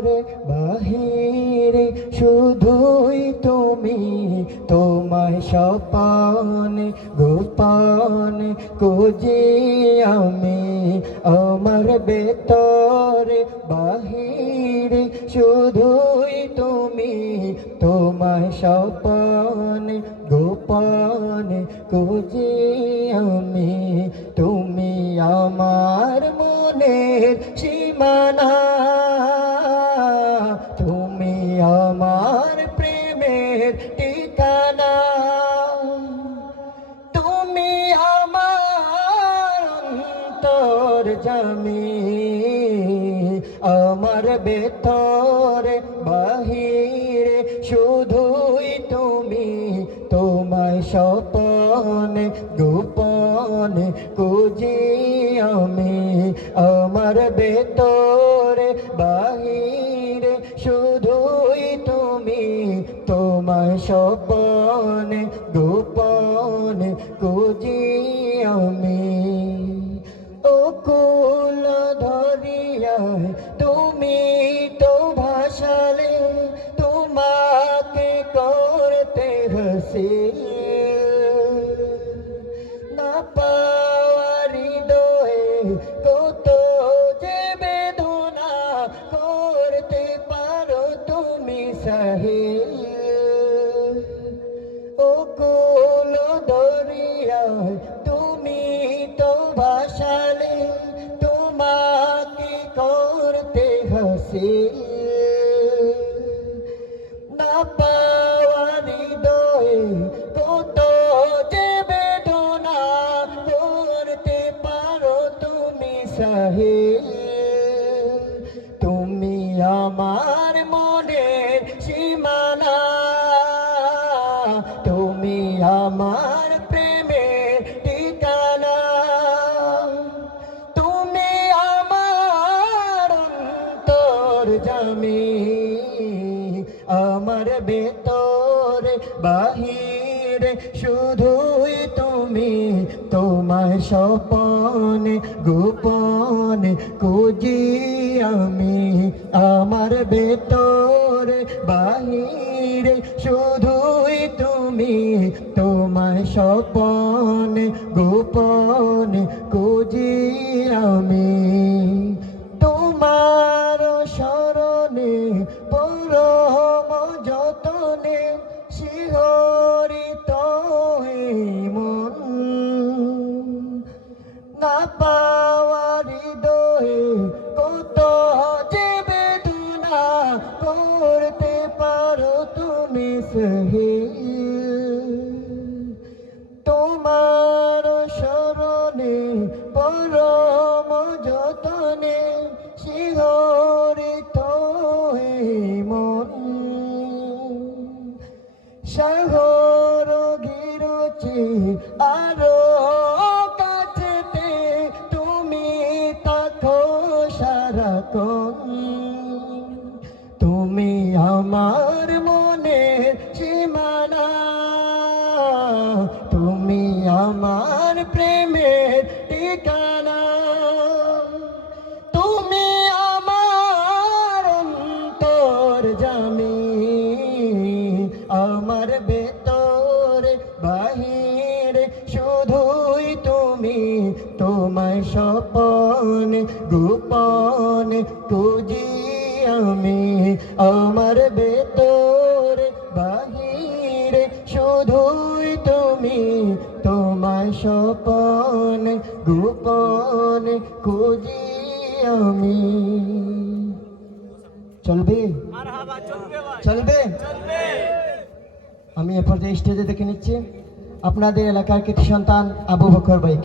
ভিতরে বাহিরে শুধুই তুমি, তোমায় স্বপনে গোপনে খুঁজি আমি। আমার ভিতরে বাহিরে শুধুই তুমি, তোমায় স্বপনে গোপনে খুঁজি আমি। তুমি আমার মনের সীমানা, তুমি আমার প্রেমের ঠিকানা, তুমি আমার অন্তর্যামী। আমার ভেতরে বাহিরে শুধুই তুমি, তোমায় স্বপনে গোপনে খুঁজি আমি। আমার ভেতরে বাহিরে শুধুই তুমি, তোমায় স্বপনে গোপনে খুঁজি আমি। ও কুল ধরিয়ায় তুমি তো ভাসালে, তোমাকে করতে হাসিল না পাওয়ার হৃদয়ে কত যে বেদনা, করতে পারো তুমি সাহিল। ও কুল দরিয়ায় তুমি তো ভাসালে, তোমাকে করতে হাসিল না পাওয়ার হৃদয়ে কত যে বেদনা, করতে পারো তুমি সাহিল। তুমি আমার মনের সীমানা, তুমি আমার প্রেমের ঠিকানা, তুমি আমার অন্তর্যামী। আমার ভেতরে বাহিরে শুধুই তুমি, তোমায় স্বপনে গোপনে খুঁজি আমি। আমার ভেতরে বাহিরে শুধুই তুমি, তোমায় স্বপনে গোপনে খুঁজি আমি। তোমার শরণে পরম যতনে শিহরিত এই মন, না পাওয়ার হৃদয়ে কত যে বেদনা, করতে পারো তুমি সহিল। তোমার শরণে পরম যতনে শিহরিত এই মন, সাগর গিরুচি আরো কাছেতে তুমি তাকো সারাক্ষণ। তুমি আমার মনের সীমানা, তুমি আমার প্রেমের ঠিকানা, তুমি আমার অন্তর্যামী। আমার ভেতরে বাহিরে শুধুই তুমি, তোমায় স্বপনে গোপনে খুঁজি আমি। আমার ভেতরে বাহিরে শুধুই তুমি, তোমায় স্বপনে গোপনে খুঁজি আমি। চলবে চলবে। আমি এ পর্যায়ে স্টেজে দেখে নিচ্ছি আপনাদের এলাকার কৃতি সন্তান আবু বকর ভাই।